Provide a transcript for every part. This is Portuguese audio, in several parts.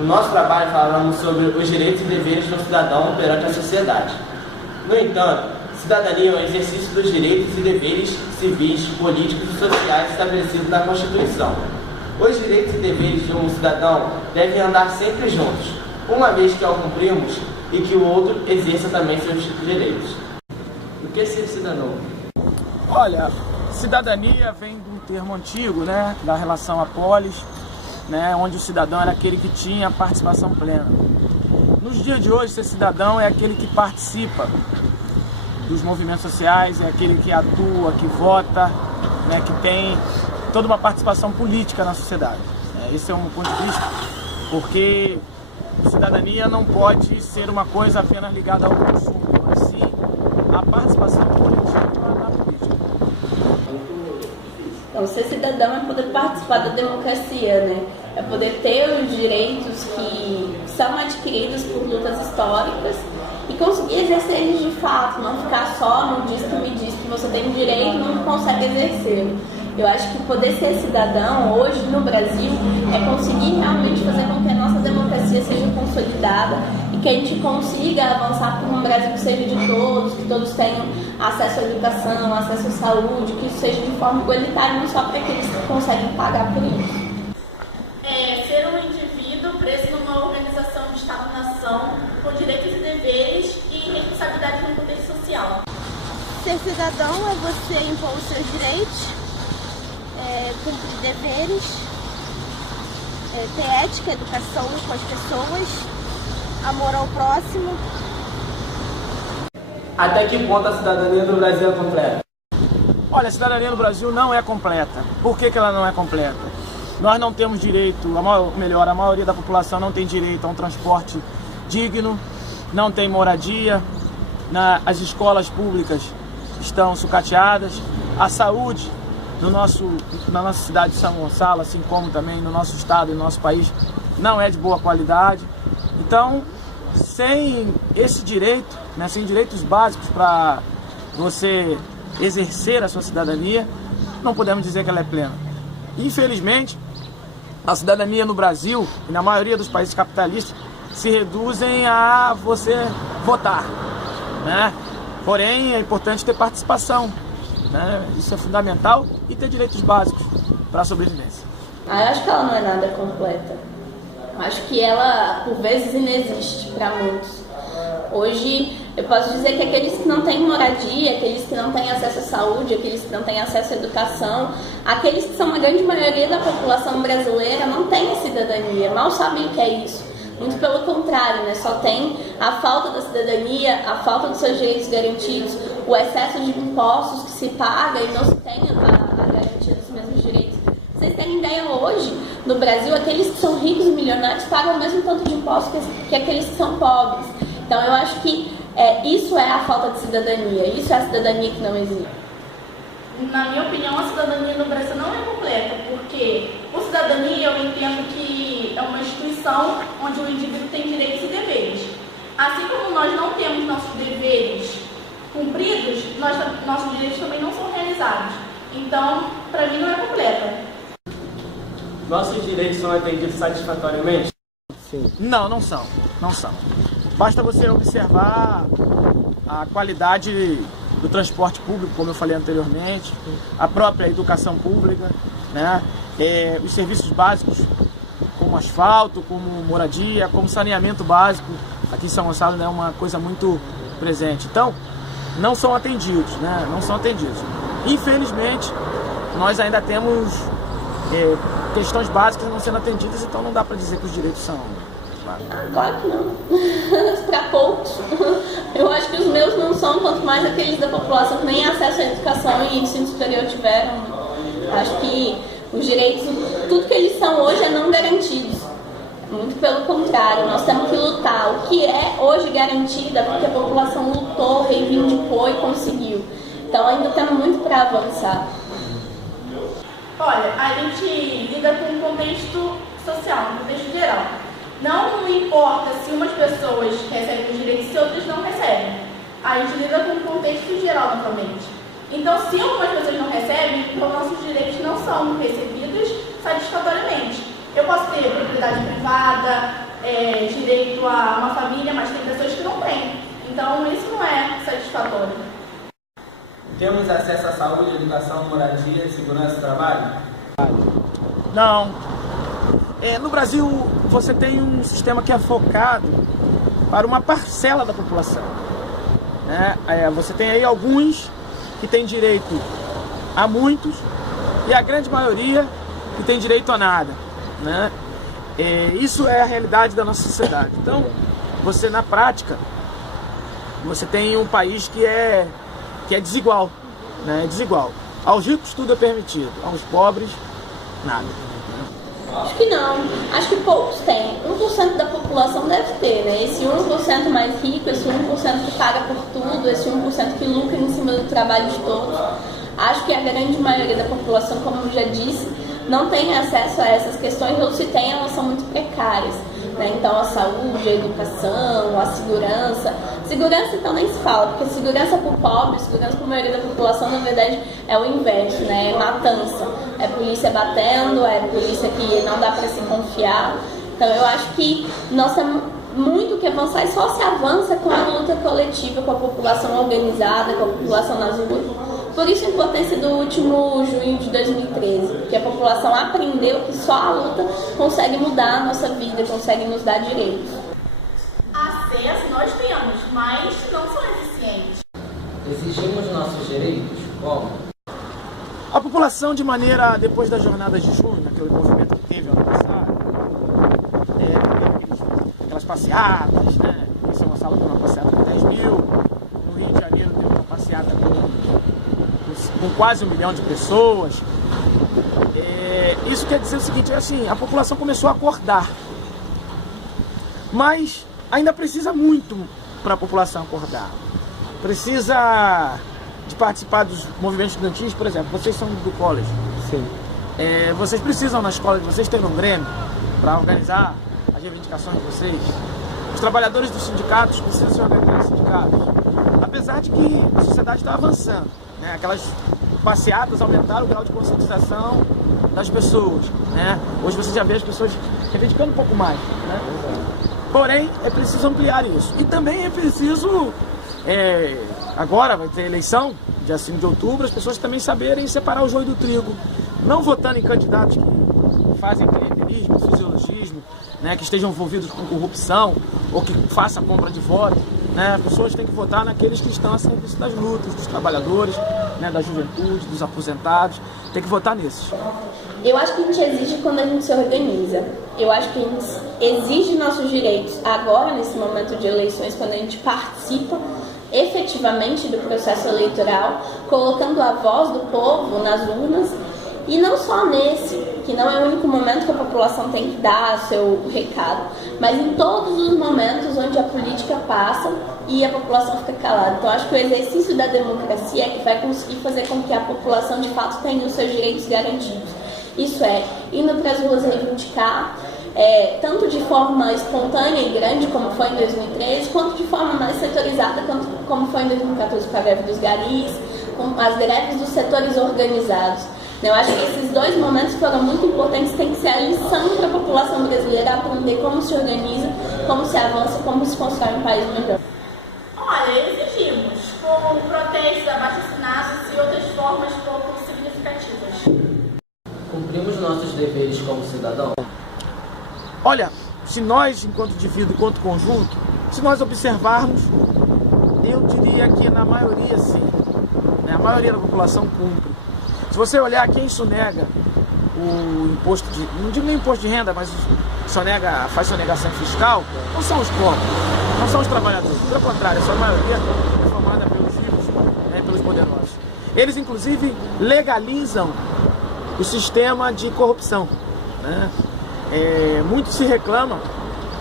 no nosso trabalho falamos sobre os direitos e deveres do cidadão perante a sociedade. No entanto, cidadania é o exercício dos direitos e deveres civis, políticos e sociais estabelecidos na Constituição. Os direitos e deveres de um cidadão devem andar sempre juntos, uma vez que ao cumprirmos e que o outro exerça também seus direitos. O que é ser cidadão? Olha, cidadania vem de um termo antigo, né, da relação à polis, né, onde o cidadão era aquele que tinha participação plena. Nos dias de hoje, ser cidadão é aquele que participa dos movimentos sociais, é aquele que atua, que vota, né, que tem toda uma participação política na sociedade. Esse é um ponto de vista, porque cidadania não pode ser uma coisa apenas ligada ao consumo, mas sim a participação política na política. Então, ser cidadão é poder participar da democracia, né? É poder ter os direitos que são adquiridos por lutas históricas e conseguir exercer eles de fato, não ficar só no diz que me diz que você tem um direito e não consegue exercê-lo. Eu acho que poder ser cidadão hoje no Brasil é conseguir realmente fazer com que a nossa democracia seja consolidada e que a gente consiga avançar para um Brasil que seja de todos, que todos tenham acesso à educação, acesso à saúde, que isso seja de forma igualitária, não só para aqueles que conseguem pagar por isso. Ser um indivíduo preso numa organização de Estado-nação com direitos e deveres e responsabilidade no contexto social. Ser cidadão é você impor os seus direitos, cumprir deveres, ter ética, educação com as pessoas, amor ao próximo. Até que ponto a cidadania do Brasil é completa? Olha, a cidadania no Brasil não é completa. Por que ela não é completa? Nós não temos direito, a maioria da população não tem direito a um transporte digno, não tem moradia, as escolas públicas estão sucateadas, a saúde na nossa cidade de São Gonçalo, assim como também no nosso estado e no nosso país, não é de boa qualidade. Então, sem esse direito, né, sem direitos básicos para você exercer a sua cidadania, não podemos dizer que ela é plena. Infelizmente, a cidadania no Brasil e na maioria dos países capitalistas se reduzem a você votar, né? Porém, é importante ter participação, né? Isso é fundamental, e ter direitos básicos para a sobrevivência. Eu acho que ela não é nada completa. Acho que ela, por vezes, inexiste para muitos. Hoje, eu posso dizer que aqueles que não têm moradia, aqueles que não têm acesso à saúde, aqueles que não têm acesso à educação, aqueles que são a grande maioria da população brasileira não têm cidadania, mal sabem o que é isso. Muito pelo contrário, né? Só tem a falta da cidadania, a falta dos seus direitos garantidos, o excesso de impostos que se paga e não se tem a garantia dos mesmos direitos. Pra vocês terem ideia, hoje, no Brasil, aqueles que são ricos e milionários pagam o mesmo tanto de impostos que aqueles que são pobres. Então, eu acho que isso é a falta de cidadania, isso é a cidadania que não existe. Na minha opinião, a cidadania no Brasil não é completa, porque por cidadania eu entendo que é uma instituição onde o indivíduo tem direitos e deveres. Assim como nós não temos nossos deveres cumpridos, nossos direitos também não são realizados. Então, para mim, não é completa. Nossos direitos são atendidos satisfatoriamente? Sim. Não são. Basta você observar a qualidade do transporte público, como eu falei anteriormente, a própria educação pública, né? Os serviços básicos, como asfalto, como moradia, como saneamento básico, aqui em São Gonçalo, né, é uma coisa muito presente. Então, não são atendidos, né? Não são atendidos. Infelizmente, nós ainda temos questões básicas não sendo atendidas, então não dá para dizer que os direitos são... Claro que não. Para poucos. Eu acho que os meus não são, quanto mais aqueles da população que nem acesso à educação e ensino superior tiveram. Acho que os direitos, tudo que eles são hoje é não garantidos. Muito pelo contrário, nós temos que lutar. O que é hoje garantido é porque a população lutou, reivindicou e conseguiu. Então ainda temos muito para avançar. Olha, a gente lida com um contexto social, um contexto geral. Não importa se umas pessoas recebem os direitos e outras não recebem. A gente lida com um contexto geral novamente. Então, se algumas pessoas não recebem, então nossos direitos não são recebidos satisfatoriamente. Eu posso ter propriedade privada, direito a uma família, mas tem pessoas que não têm. Então isso não é satisfatório. Temos acesso à saúde, educação, moradia, segurança e trabalho? Não. No Brasil, você tem um sistema que é focado para uma parcela da população. Né? Você tem aí alguns que têm direito a muitos e a grande maioria que tem direito a nada. Né? Isso é a realidade da nossa sociedade. Então, você na prática, você tem um país que é desigual. Né? Desigual. Aos ricos tudo é permitido, aos pobres nada. Acho que não. Acho que poucos têm. 1% da população deve ter, né? Esse 1% mais rico, esse 1% que paga por tudo, esse 1% que lucra em cima do trabalho de todos. Acho que a grande maioria da população, como eu já disse, não tem acesso a essas questões, ou se tem, elas são muito precárias. Né? Então a saúde, a educação, a segurança. Segurança então nem se fala, porque segurança para o pobre, segurança para a maioria da população, na verdade, é o inverso, né? É matança. É polícia batendo, é polícia que não dá para se confiar. Então eu acho que nós temos muito que avançar e só se avança com a luta coletiva, com a população organizada, com a população nas ruas. Por isso a importância do último junho de 2013, que a população aprendeu que só a luta consegue mudar a nossa vida, consegue nos dar direitos. Acesso nós temos, mas não são eficientes. Exigimos nossos direitos? Como? A população, de maneira, depois das jornadas de junho, aquele movimento que teve ano passado, aquelas passeatas, né? Em São Gonçalo teve uma passeata com 10 mil, no Rio de Janeiro teve uma passeata com quase 1 milhão de pessoas. Isso quer dizer o seguinte, assim, a população começou a acordar, mas ainda precisa muito para a população acordar. Precisa de participar dos movimentos estudantis, por exemplo, vocês são do college. Sim. Vocês precisam na escola de vocês terem um grêmio para organizar as reivindicações de vocês. Os trabalhadores dos sindicatos precisam se organizar em sindicatos. Apesar de que a sociedade está avançando, né? Aquelas passeatas aumentaram o grau de conscientização das pessoas, né? Hoje você já vê as pessoas reivindicando um pouco mais, né? Porém, é preciso ampliar isso. E também é preciso, agora vai ter eleição, dia 5 de outubro, as pessoas também saberem separar o joio do trigo. Não votando em candidatos que fazem clientelismo, fisiologismo, né, que estejam envolvidos com corrupção ou que façam compra de voto. Né? As pessoas têm que votar naqueles que estão a serviço das lutas, dos trabalhadores, né, da juventude, dos aposentados. Tem que votar nesses. Eu acho que a gente exige quando a gente se organiza. Eu acho que a gente exige nossos direitos agora, nesse momento de eleições, quando a gente participa efetivamente do processo eleitoral, colocando a voz do povo nas urnas. E não só nesse, que não é o único momento que a população tem que dar seu recado, mas em todos os momentos onde a política passa e a população fica calada. Então acho que o exercício da democracia é que vai conseguir fazer com que a população de fato tenha os seus direitos garantidos. Isso é, indo para as ruas reivindicar, tanto de forma espontânea e grande, como foi em 2013, quanto de forma mais setorizada, como foi em 2014 com a greve dos garis, com as greves dos setores organizados. Eu acho que esses dois momentos foram muito importantes, tem que ser a lição para a população brasileira aprender como se organiza, como se avança, como se constrói um país melhor. Olha, exigimos, com protestos, abaixo-assinados e outras formas pouco significativas. Cumprimos nossos deveres como cidadão? Olha, se nós, enquanto indivíduo, enquanto conjunto, se nós observarmos, eu diria que na maioria sim, né? A maioria da população cumpre. Se você olhar quem sonega o imposto de, não digo nem imposto de renda, mas faz sonegação fiscal, não são os pobres, não são os trabalhadores. Pelo contrário, a maioria é formada pelos ricos, né, pelos poderosos. Eles, inclusive, legalizam o sistema de corrupção. Né? Muito se reclama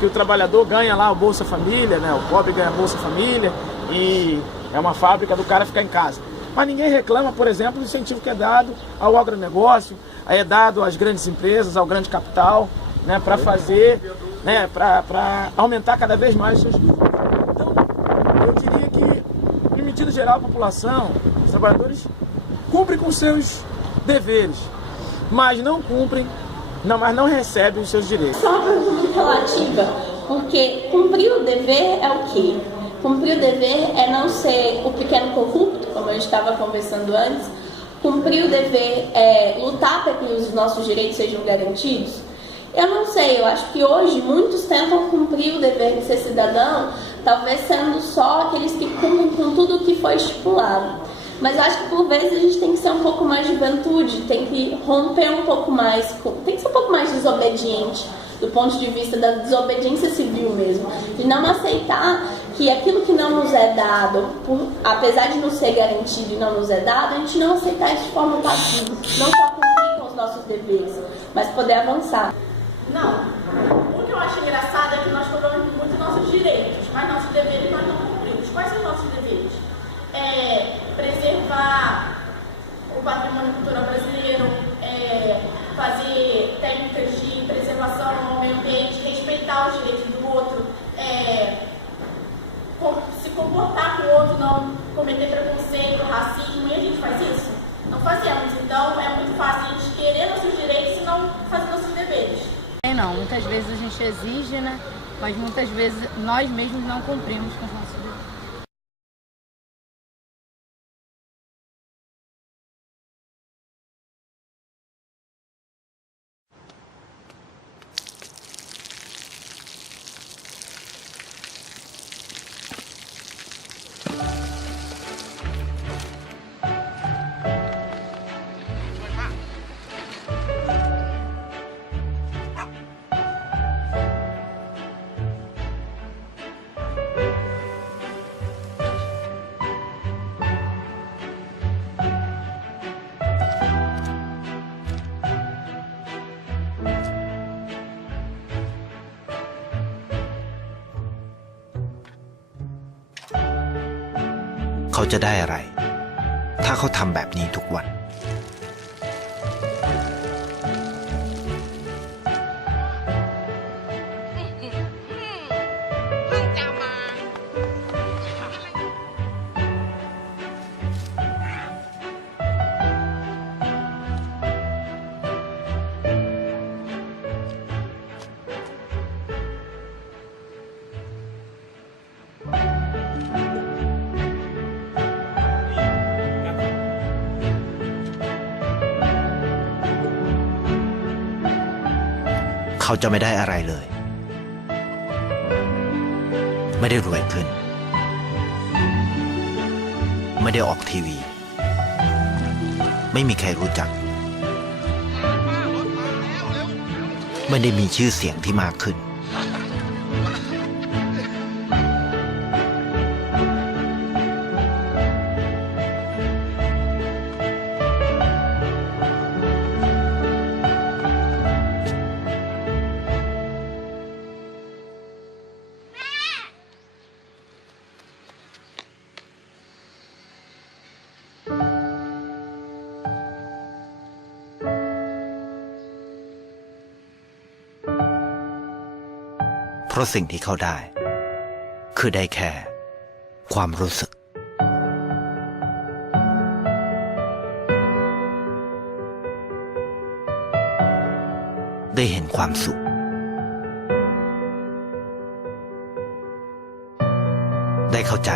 que o trabalhador ganha lá o Bolsa Família, né? O pobre ganha Bolsa Família e é uma fábrica do cara ficar em casa. Mas ninguém reclama, por exemplo, do incentivo que é dado ao agronegócio, é dado às grandes empresas, ao grande capital, né, para fazer, né, para aumentar cada vez mais os seus lucros. Então, eu diria que, em medida geral, a população, os trabalhadores, cumprem com seus deveres, mas não cumprem mas não recebe os seus direitos. Só uma pergunta muito relativa, porque cumprir o dever é o quê? Cumprir o dever é não ser o pequeno corrupto, como a gente estava conversando antes. Cumprir o dever é lutar para que os nossos direitos sejam garantidos. Eu não sei, eu acho que hoje muitos tentam cumprir o dever de ser cidadão, talvez sendo só aqueles que cumprem com tudo o que foi estipulado. Mas eu acho que por vezes a gente tem que ser um pouco mais juventude, tem que romper um pouco mais, tem que ser um pouco mais desobediente, do ponto de vista da desobediência civil mesmo, de não aceitar que aquilo que não nos é dado, apesar de não ser garantido e não nos é dado, a gente não aceitar isso de forma passiva, não só cumprir com os nossos deveres, mas poder avançar. Não. O que eu acho engraçado é que nós cobramos muito nossos direitos, mas nossos deveres nós não cumprimos. Quais são os nossos deveres? Preservar o patrimônio cultural brasileiro, fazer técnicas de preservação ao meio ambiente, respeitar os direitos do outro, se comportar com o outro, não cometer preconceito, racismo, e a gente faz isso? Não fazemos. Então é muito fácil a gente querer nossos direitos e não fazer nossos deveres. Não, muitas vezes a gente exige, né? Mas muitas vezes nós mesmos não cumprimos com os nossos deveres.เขาจะได้อะไร ถ้าเขาทำแบบนี้ทุกวันเขาจะไม่ได้อะไรเลย ไม่ได้รวยขึ้น ไม่ได้ออกทีวี ไม่มีใครรู้จัก ไม่ได้มีชื่อเสียงที่มากขึ้น เพราะสิ่งที่เขาได้คือได้แค่ความรู้สึกได้เห็นความสุขได้เข้าใจ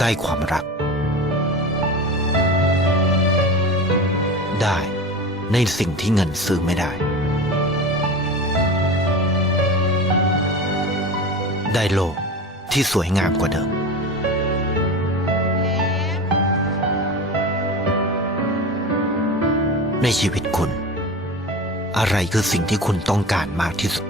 ได้ความรักได้ในสิ่งที่เงินซื้อไม่ได้ได้โลกที่สวยงามกว่าเดิมในชีวิตคุณอะไรคือสิ่งที่คุณต้องการมากที่สุด